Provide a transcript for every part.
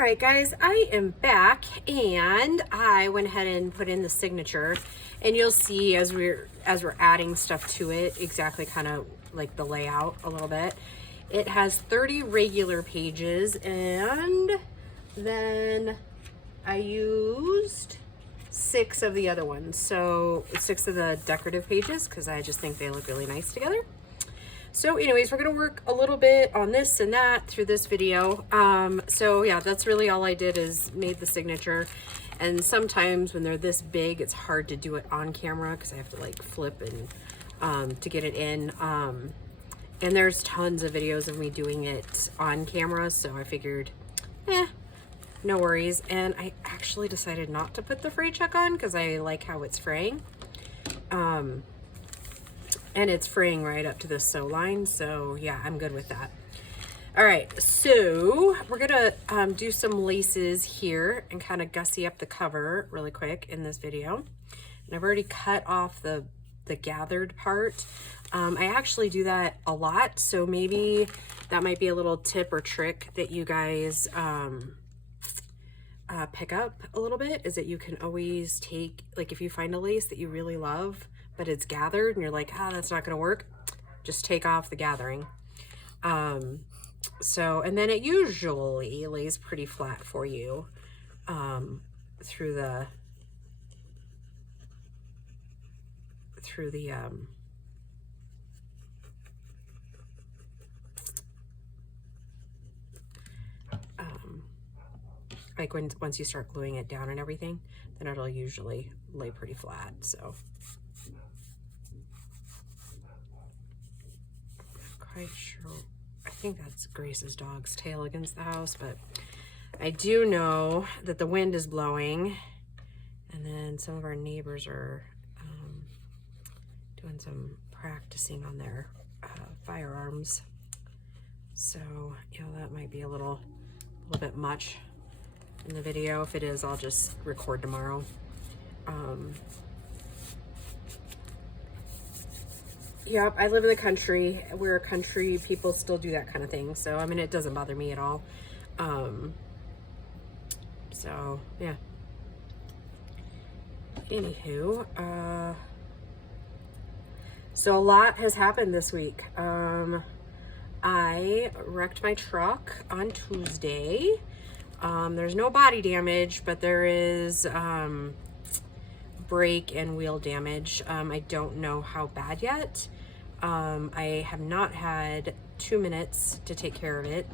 All right, guys, I am back, and I went ahead and put in the signature, and you'll see as we're adding stuff to it, exactly kind of like the layout a little bit. It has 30 regular pages, and then I used 6 of the other ones, so 6 of the decorative pages, because I just think they look really nice together. So anyways, we're going to work a little bit on this and that through this video. So yeah, that's really all I did, is made the signature. And sometimes when they're this big, it's hard to do it on camera because I have to like flip and to get it in. And there's tons of videos of me doing it on camera, so I figured, no worries. And I actually decided not to put the fray check on because I like how it's fraying. And it's fraying right up to the sew line, so yeah, I'm good with that. All right, so we're gonna do some laces here and kind of gussy up the cover really quick in this video. And I've already cut off the gathered part. I actually do that a lot, so maybe that might be a little tip or trick that you guys pick up a little bit, is that you can always take, like if you find a lace that you really love, but it's gathered and you're like, that's not gonna work, just take off the gathering. So, and then it usually lays pretty flat for you through the like once you start gluing it down and everything, then it'll usually lay pretty flat. So quite sure. I think that's Grace's dog's tail against the house, but I do know that the wind is blowing, and then some of our neighbors are doing some practicing on their firearms. So, you know, that might be a little bit much in the video. If it is, I'll just record tomorrow. Yep, I live in the country. We're country people, still do that kind of thing. So, I mean, it doesn't bother me at all. So, yeah. Anywho, so a lot has happened this week. I wrecked my truck on Tuesday. There's no body damage, but there is brake and wheel damage. I don't know how bad yet. I have not had 2 minutes to take care of it.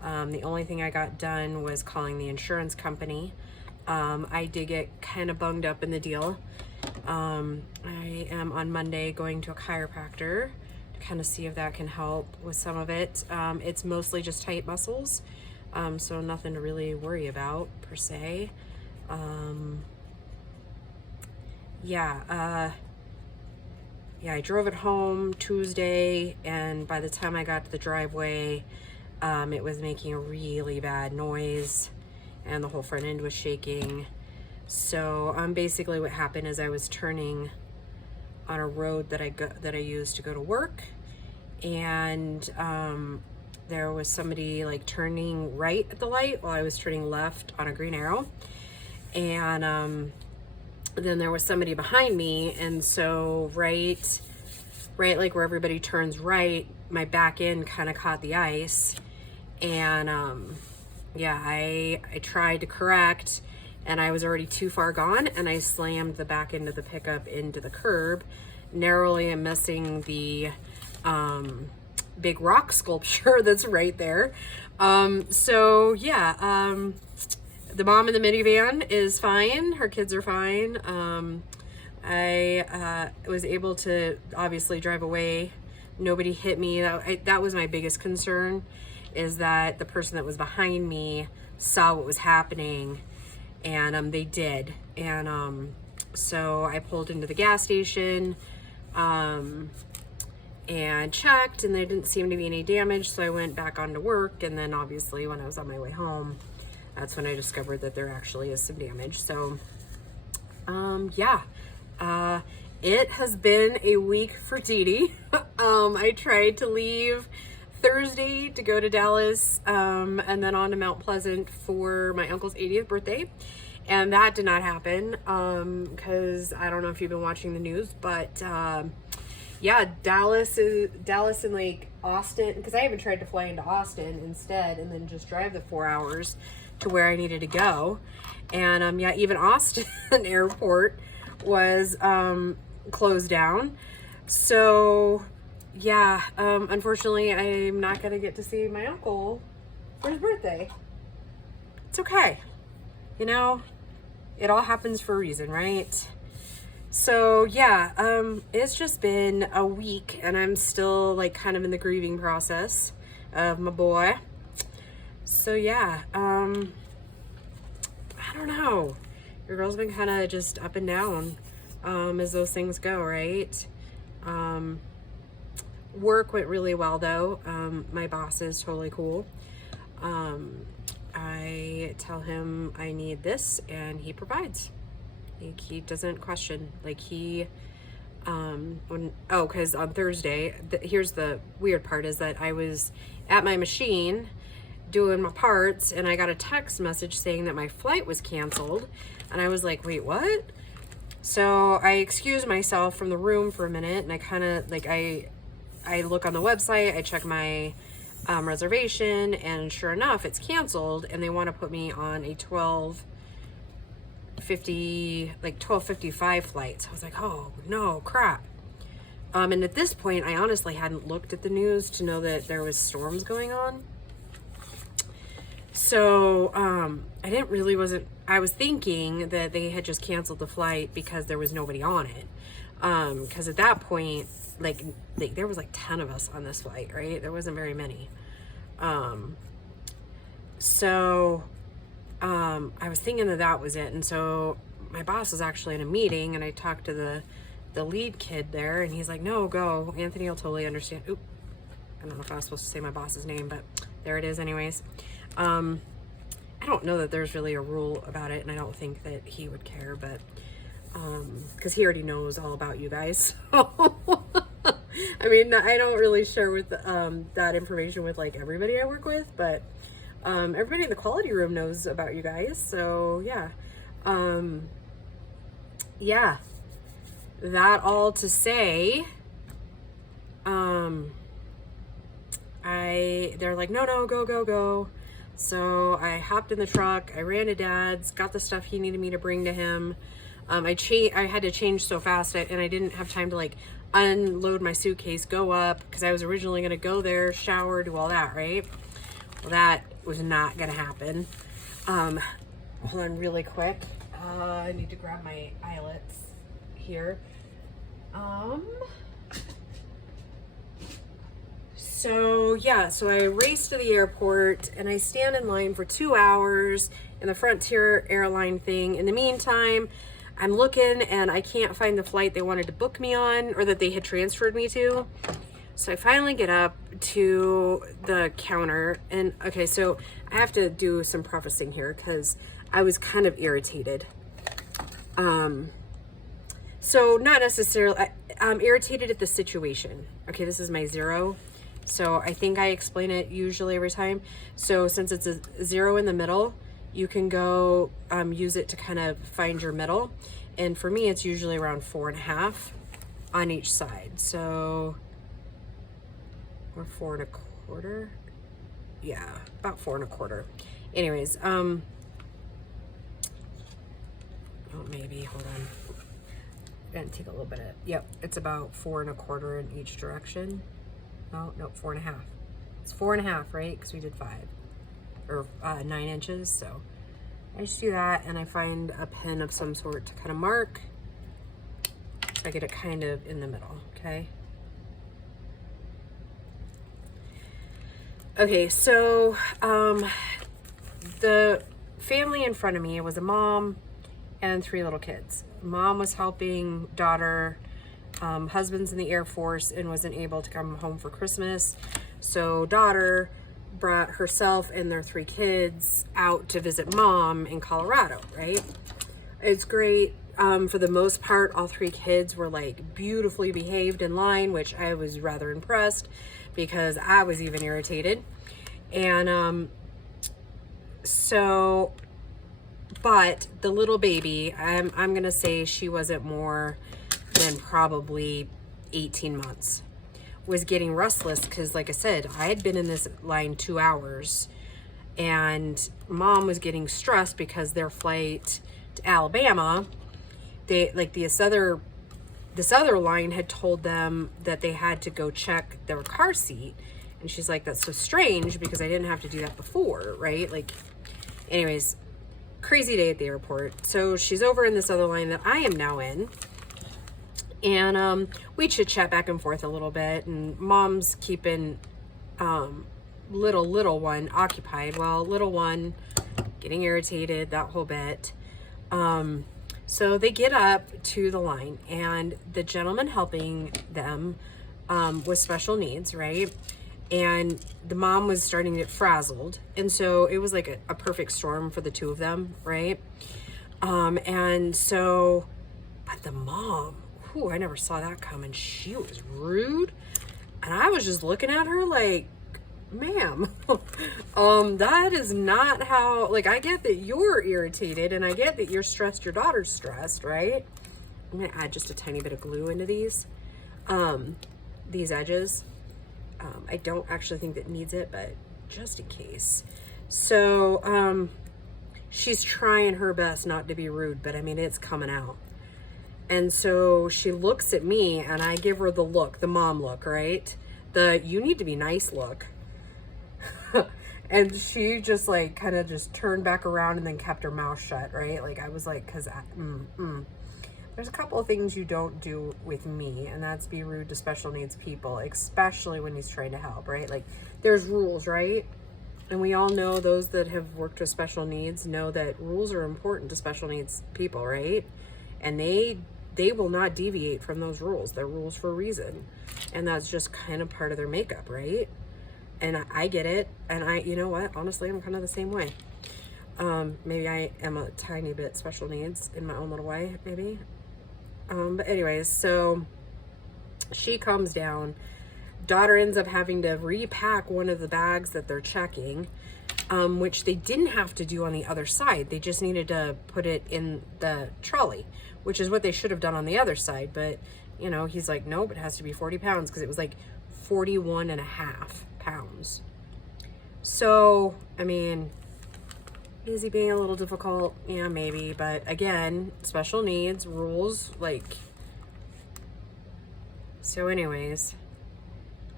The only thing I got done was calling the insurance company. I did get kind of bunged up in the deal. I am on Monday going to a chiropractor to kind of see if that can help with some of it. It's mostly just tight muscles, so nothing to really worry about per se. Yeah, I drove it home Tuesday, and by the time I got to the driveway, it was making a really bad noise, and the whole front end was shaking. So basically what happened is I was turning on a road that I used to go to work, and there was somebody like turning right at the light while I was turning left on a green arrow, and then there was somebody behind me, and so right like where everybody turns right, my back end kind of caught the ice, and yeah, I tried to correct, and I was already too far gone, and I slammed the back end of the pickup into the curb, narrowly missing the big rock sculpture that's right there. So yeah, the mom in the minivan is fine. Her kids are fine. I was able to obviously drive away. Nobody hit me. That was my biggest concern, is that the person that was behind me saw what was happening, and they did. And so I pulled into the gas station and checked, and there didn't seem to be any damage. So I went back on to work, and then obviously when I was on my way home, that's when I discovered that there actually is some damage. So yeah, it has been a week for Dee Dee. I tried to leave Thursday to go to Dallas, and then on to Mount Pleasant for my uncle's 80th birthday. And that did not happen, because I don't know if you've been watching the news, but yeah, Dallas and like Austin, because I even tried to fly into Austin instead and then just drive the 4 hours to where I needed to go. And yeah, even Austin airport was closed down. So yeah, unfortunately I'm not gonna get to see my uncle for his birthday. It's okay, you know, it all happens for a reason, right? So yeah, it's just been a week and I'm still like kind of in the grieving process of my boy. So yeah, I don't know. Your girl's been kind of just up and down, as those things go, right? Work went really well though. My boss is totally cool. I tell him I need this and he provides. Like, he doesn't question. Like, he because on Thursday, here's the weird part, is that I was at my machine doing my parts and I got a text message saying that my flight was canceled, and I was like, wait, what? So I excused myself from the room for a minute, and I kind of like I look on the website, I check my reservation, and sure enough, it's canceled, and they want to put me on a 12:55 flight. So I was like, oh no, crap. And at this point, I honestly hadn't looked at the news to know that there was storms going on. So I was thinking that they had just canceled the flight because there was nobody on it. Because at that point, like there was like 10 of us on this flight, right? There wasn't very many. I was thinking that was it. And so my boss was actually in a meeting, and I talked to the lead kid there, and he's like, no, go. Anthony will totally understand. Oop. I don't know if I was supposed to say my boss's name, but there it is anyways. I don't know that there's really a rule about it, and I don't think that he would care, but because he already knows all about you guys. So I mean, I don't really share with that information with like everybody I work with, but everybody in the quality room knows about you guys. So yeah, yeah, that all to say, they're like, no, go. So I hopped in the truck, I ran to Dad's, got the stuff he needed me to bring to him. I had to change so fast, and I didn't have time to like unload my suitcase, go up, because I was originally going to go there, shower, do all that, right? Well, that was not going to happen. Hold on really quick. I need to grab my eyelets here. So yeah, so I raced to the airport and I stand in line for 2 hours in the Frontier airline thing. In the meantime, I'm looking and I can't find the flight they wanted to book me on, or that they had transferred me to. So I finally get up to the counter, and okay, so I have to do some prefacing here because I was kind of irritated. So not necessarily, I'm irritated at the situation. Okay, this is my 0. So I think I explain it usually every time. So since it's a 0 in the middle, you can go use it to kind of find your middle. And for me, it's usually around 4.5 on each side. So we're 4 1/4. Yeah, about 4 1/4. Anyways, oh, maybe, hold on. Gonna take a little bit of, yep, it's about 4 1/4 in each direction. Oh, no, 4.5. It's 4.5, right? Because we did 5 or 9 inches. So I just do that, and I find a pen of some sort to kind of mark. So I get it kind of in the middle, okay? Okay, so the family in front of me was a mom and 3 little kids. Mom was helping daughter, husband's in the Air Force and wasn't able to come home for Christmas. So daughter brought herself and their 3 kids out to visit mom in Colorado, right? It's great. For the most part, all 3 kids were like beautifully behaved in line, which I was rather impressed, because I was even irritated. And so, but the little baby, I'm gonna say she wasn't more than probably 18 months, was getting restless because, like I said, I had been in this line 2 hours, and mom was getting stressed because their flight to Alabama, they like this other line had told them that they had to go check their car seat. And she's like, that's so strange because I didn't have to do that before, right? Like, anyways, crazy day at the airport. So she's over in this other line that I am now in. And we chit chat back and forth a little bit, and mom's keeping little one occupied. Well, little one getting irritated, that whole bit. So they get up to the line, and the gentleman helping them with special needs, right? And the mom was starting to get frazzled, and so it was like a perfect storm for the two of them, right? And so, but the mom, I never saw that coming. She was rude, and I was just looking at her like, ma'am, that is not how, like, I get that you're irritated, and I get that you're stressed, your daughter's stressed, right? I'm gonna add just a tiny bit of glue into these edges. I don't actually think that needs it, but just in case. So, she's trying her best not to be rude, but I mean, it's coming out. And so she looks at me, and I give her the look, the mom look, right? The, you need to be nice look. And she just like kind of just turned back around and then kept her mouth shut, right? Like, I was like, because there's a couple of things you don't do with me, and that's be rude to special needs people, especially when he's trying to help, right? Like, there's rules, right? And we all know, those that have worked with special needs know that rules are important to special needs people, right? And they will not deviate from those rules. They're rules for a reason. And that's just kind of part of their makeup, right? And I get it. And you know what? Honestly, I'm kind of the same way. Maybe I am a tiny bit special needs in my own little way, maybe. But anyways, so she comes down. Daughter ends up having to repack one of the bags that they're checking, which they didn't have to do on the other side. They just needed to put it in the trolley, which is what they should have done on the other side. But, you know, he's like, nope, it has to be 40 pounds, because it was like 41 and a half pounds. So, I mean, is he being a little difficult? Yeah, maybe. But again, special needs, rules, like, so anyways,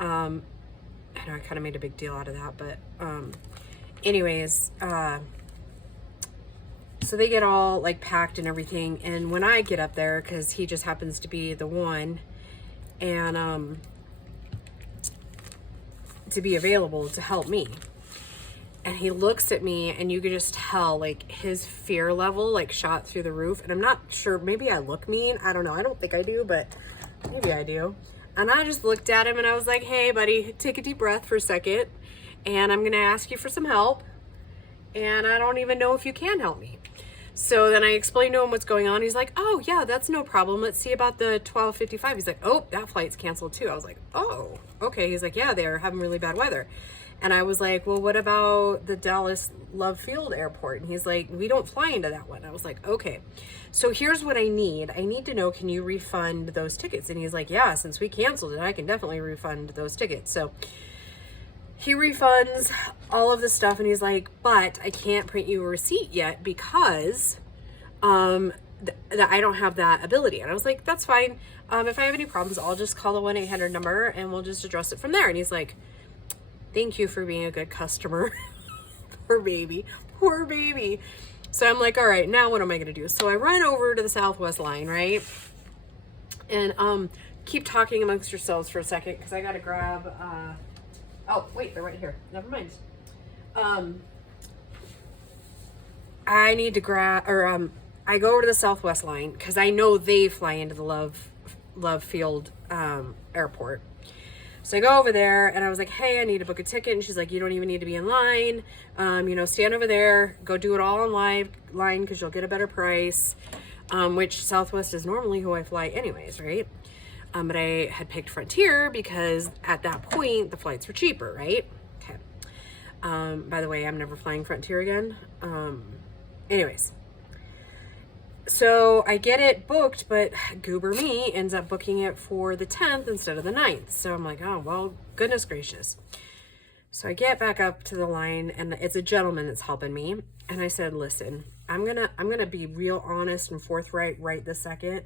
I know I kind of made a big deal out of that, but, anyways, so they get all like packed and everything. And when I get up there, cause he just happens to be the one, and, to be available to help me. And he looks at me, and you could just tell like his fear level like shot through the roof. And I'm not sure, maybe I look mean. I don't know. I don't think I do, but maybe I do. And I just looked at him, and I was like, hey buddy, take a deep breath for a second. And I'm going to ask you for some help. And I don't even know if you can help me. So then I explained to him what's going on. He's like, oh yeah, that's no problem. Let's see about the 12:55. He's like, oh, that flight's canceled too. I was like, oh, okay. He's like, yeah, they're having really bad weather. And I was like, well, what about the Dallas Love Field Airport? And he's like, we don't fly into that one. I was like, okay. So here's what I need. I need to know, can you refund those tickets? And he's like, yeah, since we canceled it, I can definitely refund those tickets. So he refunds all of the stuff, and he's like, but I can't print you a receipt yet because I don't have that ability. And I was like, that's fine. If I have any problems, I'll just call the 1-800 number, and we'll just address it from there. And he's like, thank you for being a good customer. Poor baby. So I'm like, all right, now what am I going to do? So I run over to the Southwest line, right? And keep talking amongst yourselves for a second, because I got to grab... oh, wait, they're right here. Never mind. I need to grab, or I go over to the Southwest line, because I know they fly into the Love Field airport. So I go over there, and I was like, hey, I need to book a ticket. And she's like, you don't even need to be in line. You know, stand over there, go do it all online, because you'll get a better price, which Southwest is normally who I fly anyways, right? But I had picked Frontier because at that point the flights were cheaper, right? Okay. By the way, I'm never flying Frontier again. Anyways, so I get it booked, but goober me ends up booking it for the 10th instead of the 9th. So I'm like, oh, well, goodness gracious. So I get back up to the line, and it's a gentleman that's helping me. And I said, listen, I'm gonna be real honest and forthright right this second.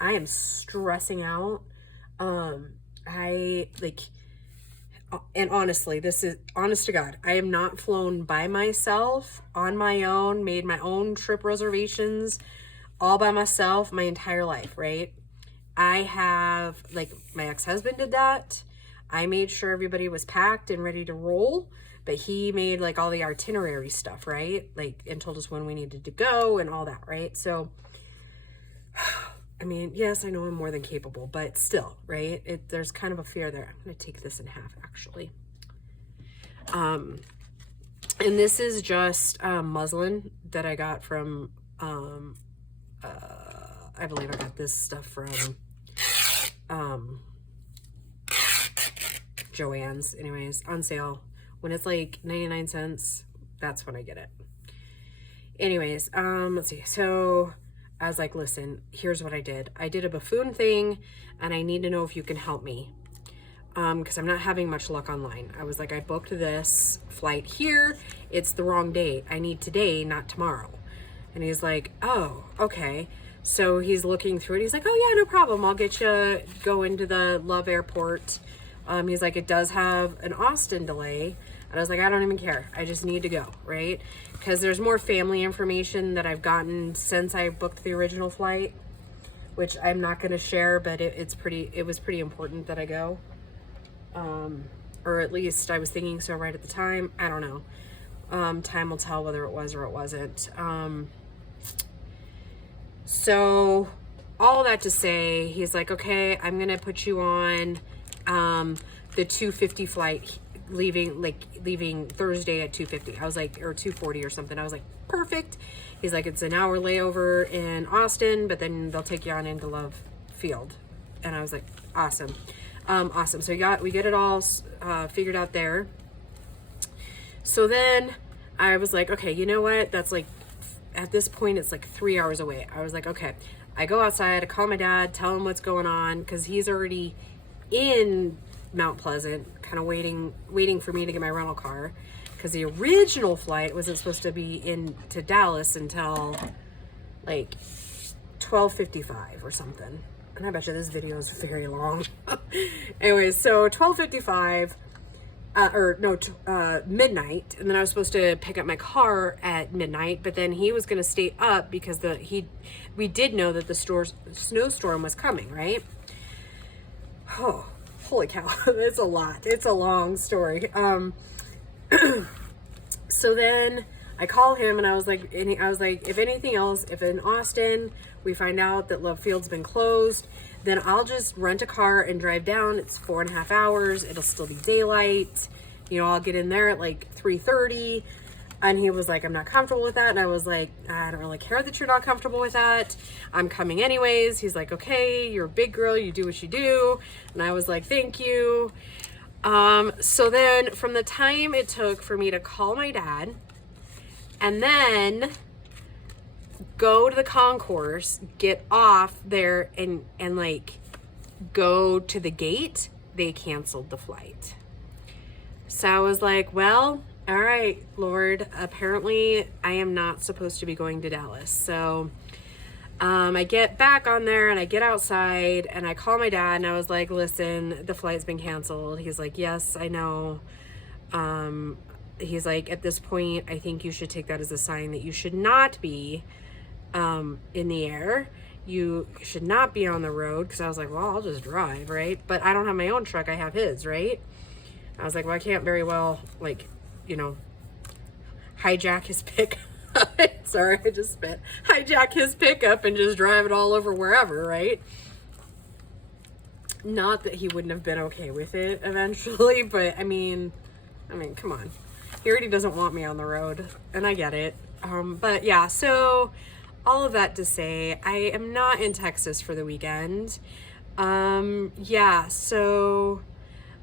I am stressing out. And honestly, this is honest to God, I am not flown by myself, on my own, made my own trip reservations, all by myself my entire life, right? I have, like, my ex-husband did that. I made sure everybody was packed and ready to roll, but he made like all the itinerary stuff, right? Like, and told us when we needed to go and all that, right? So, I mean, yes, I know I'm more than capable, but still, right? There's kind of a fear there. I'm going to take this in half, actually. And this is just muslin that I got from, I believe I got this stuff from Joann's, anyways, on sale. When it's like 99 cents, that's when I get it. Anyways, let's see. So I was like, listen, here's what I did. I did a buffoon thing, and I need to know if you can help me. Because I'm not having much luck online. I was like, I booked this flight here. It's the wrong date. I need today, not tomorrow. And he's like, oh, okay. So he's looking through it. He's like, oh yeah, no problem. I'll get you go into the Love Airport. He's like, it does have an Austin delay. And I was like, I don't even care. I just need to go, right? Because there's more family information that I've gotten since I booked the original flight, which I'm not going to share, but it was pretty important that I go. Or at least I was thinking so right at the time. I don't know. Time will tell whether it was or it wasn't. So all that to say, he's like, okay, I'm going to put you on the 2:50 flight leaving Thursday at 2:50. I was like, or 2:40 or something. I was like, perfect. He's like, it's an hour layover in Austin, but then they'll take you on into Love Field. And I was like, awesome. Awesome. So we get it all figured out there. So then I was like, okay, you know what? That's like, at this point, it's like 3 hours away. I was like, okay. I go outside, I call my dad, tell him what's going on, because he's already in Mount Pleasant, kind of waiting for me to get my rental car, because the original flight wasn't supposed to be into Dallas until like 12:55 or something. And I bet you this video is very long. Anyways, so 12:55, midnight, and then I was supposed to pick up my car at midnight, but then he was going to stay up because we did know that the snowstorm was coming, right? Oh, holy cow. It's a lot. It's a long story. So then I call him and I was like, if anything else, if in Austin we find out that Love Field's been closed, then I'll just rent a car and drive down. It's 4.5 hours. It'll still be daylight. You know, I'll get in there at like 3:30. And he was like, I'm not comfortable with that. And I was like, I don't really care that you're not comfortable with that. I'm coming anyways. He's like, okay, you're a big girl. You do what you do. And I was like, thank you. So then from the time it took for me to call my dad and then go to the concourse, get off there and like go to the gate, they canceled the flight. So I was like, well, all right, Lord, apparently I am not supposed to be going to Dallas. So I get back on there and I get outside and I call my dad and I was like, listen, the flight's been canceled. He's like, yes, I know. He's like, at this point, I think you should take that as a sign that you should not be in the air. You should not be on the road. Because I was like, well, I'll just drive, right? But I don't have my own truck. I have his, right? I was like, well, I can't very well, like, you know, hijack his pickup. Sorry, I just spit. Hijack his pickup and just drive it all over wherever, right? Not that he wouldn't have been okay with it eventually, but I mean, come on. He already doesn't want me on the road, and I get it. But yeah, so all of that to say, I am not in Texas for the weekend. Yeah, so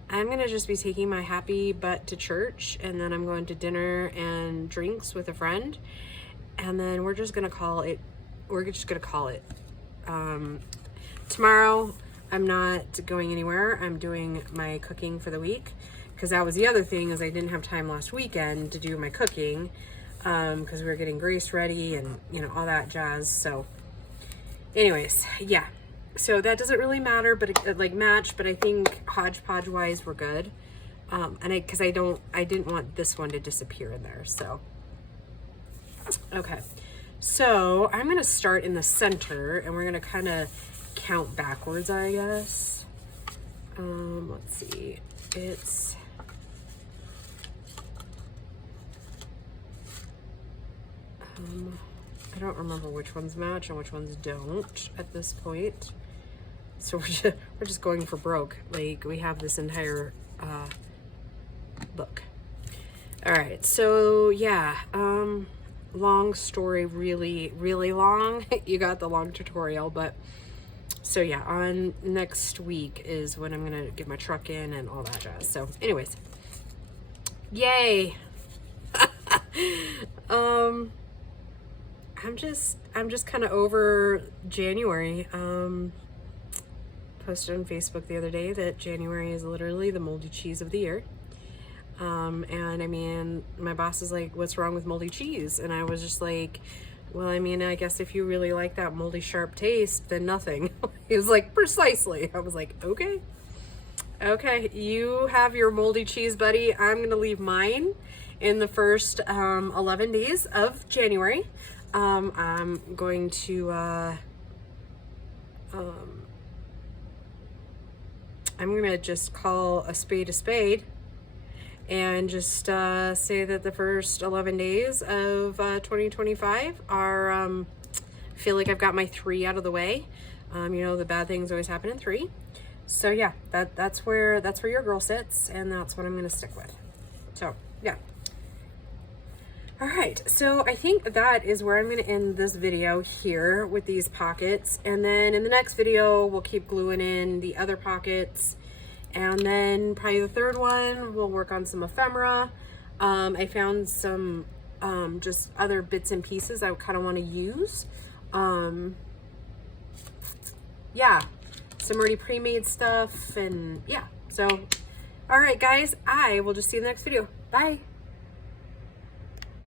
I'm gonna just be taking my happy butt to church, and then I'm going to dinner and drinks with a friend, and then we're just gonna call it. Tomorrow, I'm not going anywhere. I'm doing my cooking for the week, because that was the other thing, is I didn't have time last weekend to do my cooking, because we were getting Grace ready and, you know, all that jazz. So anyways, yeah. So that doesn't really matter, but it like match, but I think Hodge Podge wise we're good. Because I didn't want this one to disappear in there. So okay, so I'm gonna start in the center, and we're gonna kind of count backwards, I guess. Let's see, it's I don't remember which ones match and which ones don't at this point. So we're just going for broke. Like, we have this entire book. All right, so yeah, long story, really, really long. You got the long tutorial, but so yeah, on next week is when I'm gonna get my truck in and all that jazz. So anyways, yay. I'm just kind of over January. Posted on Facebook the other day that January is literally the moldy cheese of the year. And I mean, my boss is like, what's wrong with moldy cheese? And I was just like, well, I mean, I guess if you really like that moldy sharp taste, then nothing. He was like, precisely. I was like, okay, you have your moldy cheese, buddy. I'm gonna leave mine in the first 11 days of January. I'm going to I'm gonna just call a spade and just say that the first 11 days of 2025 are feel like I've got my 3 out of the way. You know, the bad things always happen in 3. So yeah, that's where your girl sits, and that's what I'm gonna stick with. So yeah. All right, so I think that is where I'm going to end this video here with these pockets, and then in the next video we'll keep gluing in the other pockets, and then probably the third one we'll work on some ephemera. I found some just other bits and pieces I kind of want to use. Yeah, some already pre-made stuff, and yeah. So all right guys, I will just see you in the next video. Bye.